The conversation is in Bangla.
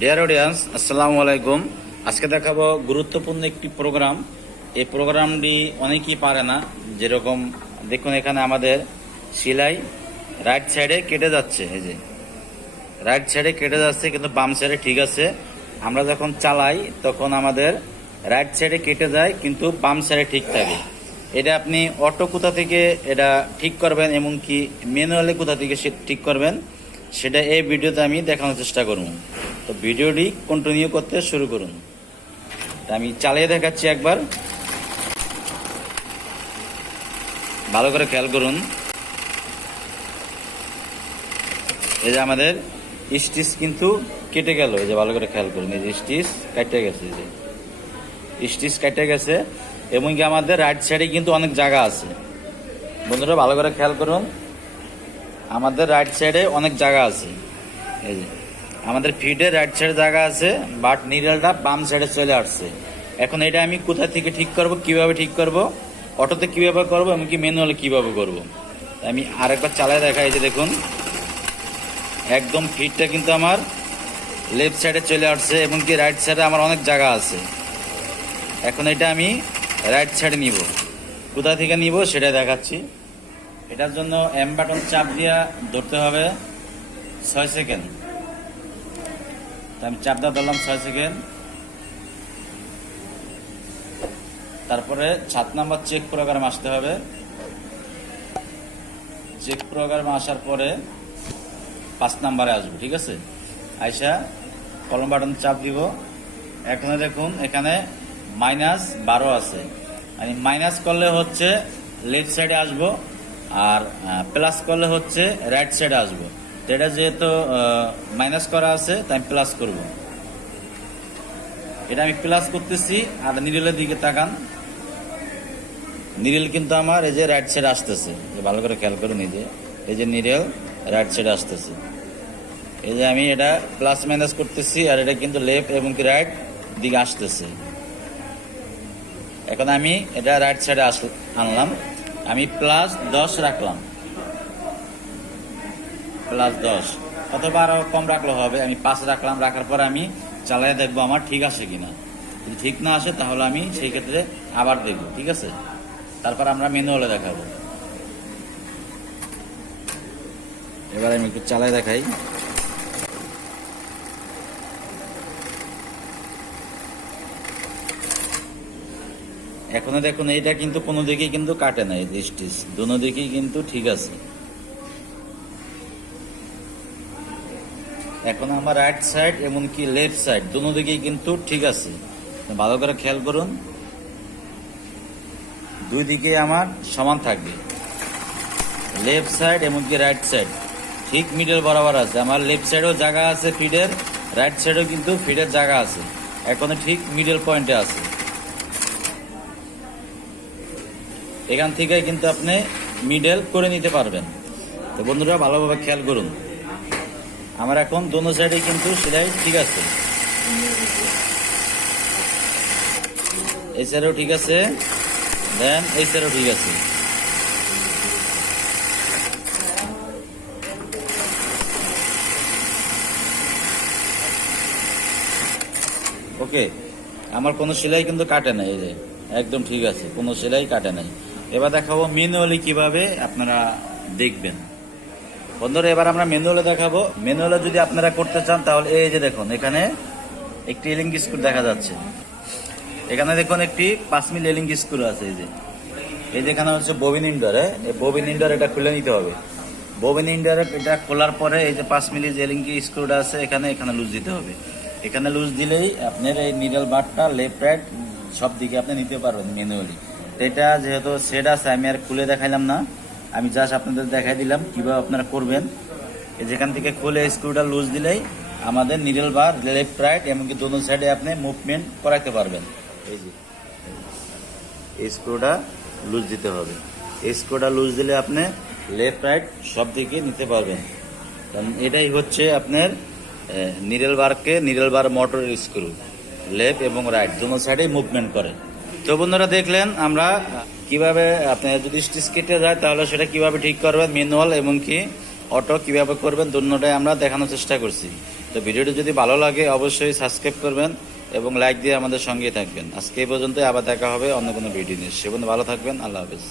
ডিয়ার অডিয়েন্স, আসসালামু আলাইকুম। আজকে দেখাবো গুরুত্বপূর্ণ একটি প্রোগ্রাম। এই প্রোগ্রামটি অনেকেই পারে না। যেরকম দেখুন, এখানে আমাদের সেলাই রাইট সাইডে কেটে যাচ্ছে। এই যে রাইট সাইডে কেটে যাচ্ছে, কিন্তু বাম সাইডে ঠিক আছে। আমরা যখন চালাই তখন আমাদের রাইট সাইডে কেটে যায়, কিন্তু বাম সাইডে ঠিক থাকে। এটা আপনি অটো কোথা থেকে এটা ঠিক করবেন, এমনকি ম্যানুয়ালি কোথা থেকে ঠিক করবেন, সেটা এই ভিডিওতে আমি দেখানোর চেষ্টা করব। তো ভিডিওটি কন্টিনিউ করতে শুরু করুন। আমি চালিয়ে দেখাচ্ছি একবার, ভালো করে খেয়াল করুন। এই যে আমাদের স্টিচ কিন্তু কেটে গেল। এই যে ভালো করে খেয়াল করুন, এই যে স্টিচ কেটে গেছে, এই যে স্টিচ কেটে গেছে। এমনকি আমাদের রাইট সাইডে কিন্তু অনেক জায়গা আছে। বন্ধুরা ভালো করে খেয়াল করুন, আমাদের রাইট সাইডে অনেক জায়গা আছে। এই যে আমাদের ফিডের রাইট সাইডে জায়গা আছে, বাট নিডলটা বাম সাইডে চলে আসছে। এখন এটা আমি কোথা থেকে ঠিক করব, কিভাবে ঠিক করব, অটোতে কিভাবে করব, এমনকি ম্যানুয়ালি কিভাবে করব, আমি আরেকবার চালায় দেখাই। এই যে দেখুন, একদম ফিডটা কিন্তু আমার লেফট সাইডে চলে আসছে, এমনকি রাইট সাইডে আমার অনেক জায়গা আছে। এখন এটা আমি রাইট সাইডে নিব। কোথা থেকে নিব সেটা দেখাচ্ছি। এটার জন্য এম বাটন চাপ দিয়ে ধরতে হবে 6 সেকেন্ড। আমি চাপ দিয়ে ধরলাম 6 সেকেন্ড। তারপরে 7 নাম্বার চেক প্রোগ্রাম আসতে হবে। চেক প্রোগ্রাম আসার পরে 5 নাম্বারে আসবো, ঠিক আছে। আইসা কলম বাটন চাপ দিব। এখন দেখুন, এখানে -12 আছে। আমি মাইনাস করলে হচ্ছে লেফট সাইডে আসবো, আর প্লাস করলে হচ্ছে রাইট সাইডে আসবো। তো এটা যেহেতু মাইনাস করা আছে, তাই আমি প্লাস করব। এটা আমি প্লাস করতেছি। আর নিডলের দিকে তাকান, নিডল কিন্তু আমার এই যে রাইট সাইডে আসতেছে। ভালো করে খেয়াল করুন, এই যে নিডল রাইট সাইডে আসতেছে। এই যে আমি এটা প্লাস মাইনাস করতেছি, আর এটা কিন্তু লেফট এবং কি রাইট দিকে আসতেছে। এখন আমি এটা রাইট সাইডে আনলাম। আমি +10 রাখলাম, +10, অথবা আরো কম রাখলেও হবে। আমি 5 রাখলাম। রাখার পর আমি চালাই দেখবো আমার ঠিক আছে কিনা। যদি ঠিক না আসে তাহলে আমি সেই ক্ষেত্রে আবার দেখবো, ঠিক আছে। তারপর আমরা ম্যানুয়ালে দেখাবো। এবার আমি একটু চালাই দেখাই। এখনো দেখুন, এইটা কিন্তু কোনো দিকেই কিন্তু কাটে না। এই স্টিচ দুনো দিকেই কিন্তু ঠিক আছে। এখন আমার রাইট সাইড এমনকি লেফট সাইড দুনো দিকেই কিন্তু ঠিক আছে। ভালো করে খেয়াল করুন, দুই দিকে আমার সমান থাকবে। লেফট সাইড এমনকি রাইট সাইড ঠিক মিডল বরাবর আছে। আমার লেফট সাইডেও জায়গা আছে ফিডের, রাইট সাইডেও কিন্তু ফিডের জায়গা আছে। এখন ঠিক মিডল পয়েন্টে আছে। এখান থেকে কিন্তু আপনি মিডল করে নিতে পারবেন। তো বন্ধুরা ভালোভাবে খেয়াল করুন, আমার এখন দোনো সাইডে কিন্তু সেলাই ঠিক আছে। এই সাইডেও ঠিক আছে, দেন এই সাইডেও ঠিক আছে। ওকে, আমার কোনো সেলাই কিন্তু কাটে নাই। এই যে একদম ঠিক আছে, কোনো সেলাই কাটে নাই। এবার দেখাবো ম্যানুয়ালি কিভাবে আপনারা দেখবেন। বন্ধুরা এবার আমরা ম্যানুয়ালে দেখাবো। ম্যানুয়ালে যদি আপনারা করতে চান তাহলে এই যে দেখুন, এখানে একটি এলিং স্ক্রু দেখা যাচ্ছে। এখানে দেখুন একটি 5 মিলি এলিং স্ক্রু আছে। এই যে এখানে হচ্ছে ববিন ইন্ডার। এই ববিন ইন্ডার এটা খুলে নিতে হবে। ববিন ইন্ডার এটা খোলার পরে এই যে 5 মিলি যে এলিং স্ক্রুটা আছে, এখানে লুজ দিতে হবে। এখানে লুজ দিলেই আপনার এই নিডল বারটা লেফট রাইট সব দিকে আপনি নিতে পারবেন ম্যানুয়ালি। এটা যেহেতু সেট আছে, আমি আর খুলে দেখাইলাম না, আমি জাস্ট আপনাদের দেখাই দিলাম কিভাবে আপনারা করবেন। যেখান থেকে খুলে স্ক্রুটা লুজ দিলেই আমাদের নিডল বার লেফট রাইট এমনকি দোনো সাইডে আপনি মুভমেন্ট করাতে পারবেন। এই যে এই স্ক্রুটা লুজ দিতে হবে। এই স্ক্রুটা লুজ দিলে আপনি লেফট রাইট সব দিকে নিতে পারবেন। কারণ এটাই হচ্ছে আপনার নিডল বার মোটর স্ক্রু, লেফট এবং রাইট দোনো সাইডে মুভমেন্ট করে। তো বন্ধুরা দেখলেন আমরা কিভাবে আপনার যদি স্টিচ কেটে যায় তাহলে সেটা কিভাবে ঠিক করবেন, ম্যানুয়াল এবং কি অটো কিভাবে করবেন, দুটোটাই আমরা দেখানোর চেষ্টা করছি। তো ভিডিওটি যদি ভালো লাগে অবশ্যই সাবস্ক্রাইব করবেন এবং লাইক দিয়ে আমাদের সঙ্গেই থাকবেন। আজকে এই পর্যন্তই, আবার দেখা হবে অন্য কোনো ভিডিও নিয়ে। সে পর্যন্ত ভালো থাকবেন। আল্লাহ হাফেজ।